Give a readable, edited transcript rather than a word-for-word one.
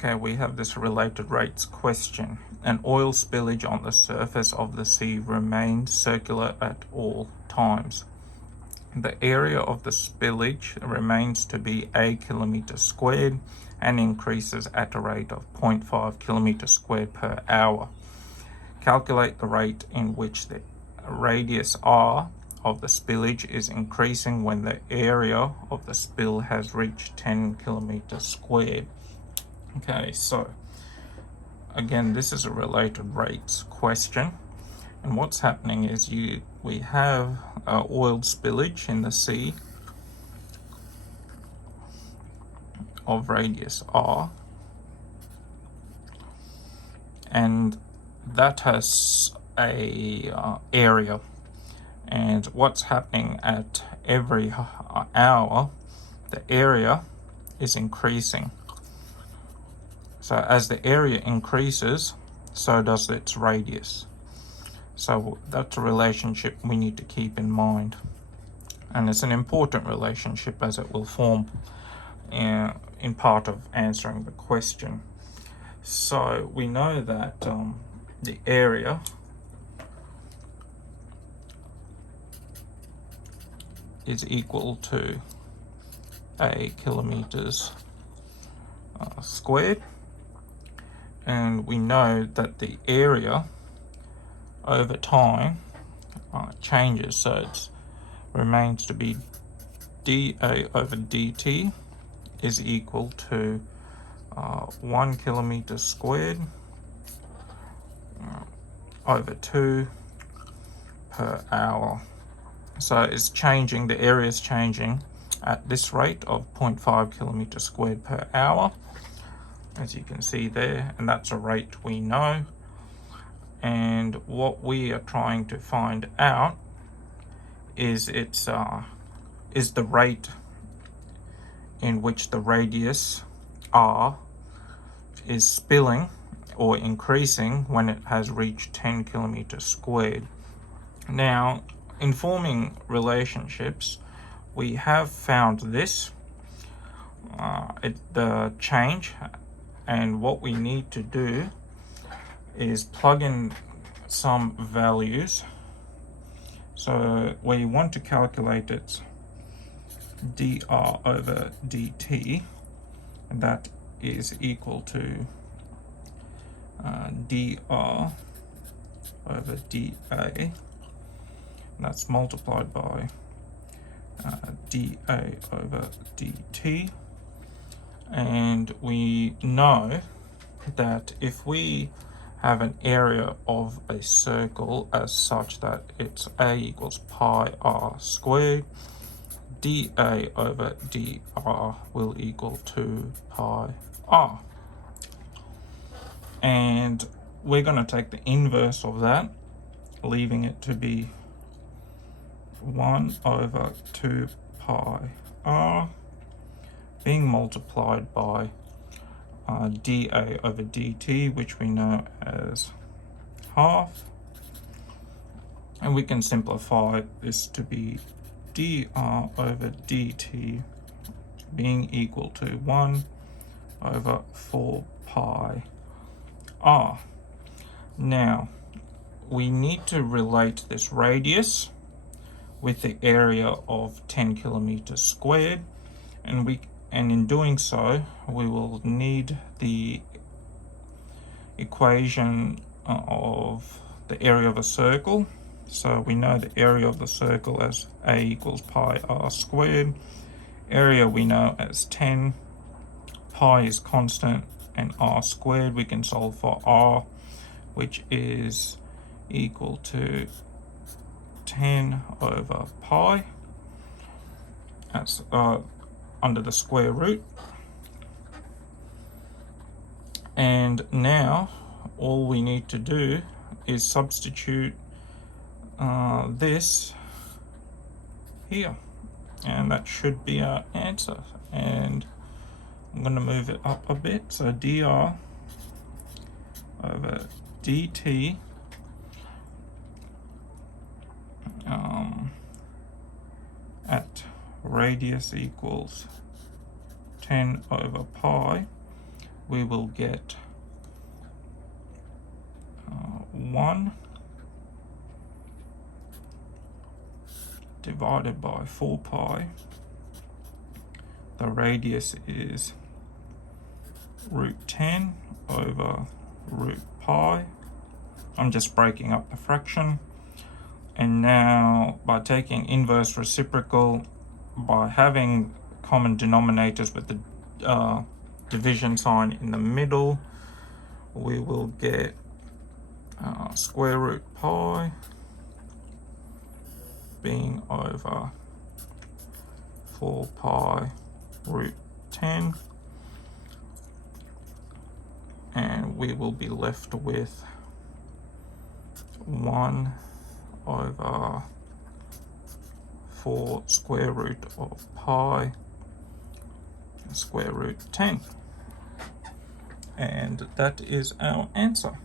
Okay, we have this related rates question. An oil spillage on the surface of the sea remains circular at all times. The area of the spillage remains to be a kilometer squared and increases at a rate of 0.5 kilometers squared per hour. Calculate the rate in which the radius r of the spillage is increasing when the area of the spill has reached 10 kilometers squared. Okay, so again, this is a related rates question, and what's happening is we have oil spillage in the sea of radius r, and that has a area, and what's happening at every hour, the area is increasing. So as the area increases, so does its radius. So that's a relationship we need to keep in mind. And it's an important relationship as it will form in part of answering the question. So we know that the area is equal to a kilometers squared. And we know that the area over time changes, so it remains to be dA over dt is equal to 1 kilometer squared over 2 per hour. So it's changing, the area is changing at this rate of 0.5 kilometers squared per hour, as you can see there, and that's a rate we know. And what we are trying to find out is the rate in which the radius r is spilling or increasing when it has reached 10 kilometers squared. Now, in forming relationships, we have found this, the change, and what we need to do is plug in some values. So we want to calculate its dr over dt, and that is equal to dr over dA, and that's multiplied by dA over dt. And we know that if we have an area of a circle as such that it's a equals pi r squared, dA over dr will equal 2 pi r. And we're going to take the inverse of that, leaving it to be 1 over 2 pi r being multiplied by dA over dt, which we know as half, and we can simplify this to be dr over dt being equal to 1 over 4 pi r. Now, we need to relate this radius with the area of 10 kilometers squared, and in doing so, we will need the equation of the area of a circle. So we know the area of the circle as a equals pi r squared. Area we know as 10. Pi is constant, and r squared we can solve for r, which is equal to 10 over pi. That's under the square root. And now all we need to do is substitute this here, and that should be our answer. And I'm going to move it up a bit, so dr over dt at radius equals 10 over pi we will get 1 divided by 4 pi. The radius is root 10 over root pi. I'm just breaking up the fraction. And now, by taking inverse reciprocal, by having common denominators with the division sign in the middle, we will get square root pi being over 4 pi root 10, and we will be left with 1 over 4 square root of pi square root 10. And that is our answer.